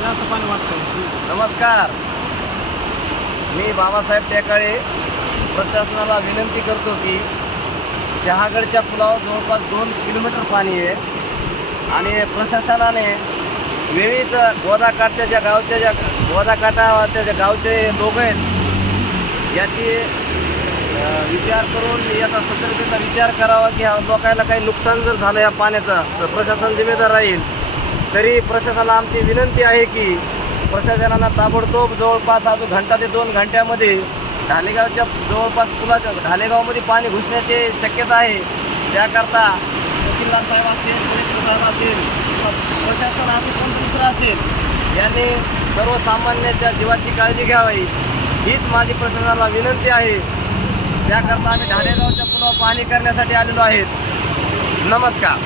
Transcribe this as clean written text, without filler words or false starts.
जास्त पाणी वाटतं. नमस्कार, मी बाबासाहेब टेकाळे प्रशासनाला विनंती करतो की शहागडच्या पुलावर जवळपास 2 किलोमीटर पाणी आहे आणि प्रशासनाने वेळीच गोदाकाठच्या गोदाकाठाच्या ज्या गावचे लोक आहेत याची विचार करून याचा सतर्कतेचा विचार करावा की ह्या लोकांना काही नुकसान जर झालं या पाण्याचा तर प्रशासन जिम्मेदार राहील. तरी प्रशासनाला आमची विनंती आहे की प्रशासनाला ताबडतोब जवळपास अजून घंटा ते 2 घंट्यामध्ये ढालेगावच्या जवळपास पुलाच्या ढालेगावमध्ये पाणी घुसण्याची शक्यता आहे. त्याकरता तहसीलदार साहेब असतील, कलेक्टर साहेब असतील किंवा प्रशासन आम्ही कोण दुसरं असेल यांनी सर्वसामान्याच्या जीवाची काळजी घ्यावी हीच माझी प्रशासनाला विनंती आहे. त्याकरता आम्ही ढालेगावच्या पुलावर पाणी करण्यासाठी आलेलो आहेत. नमस्कार.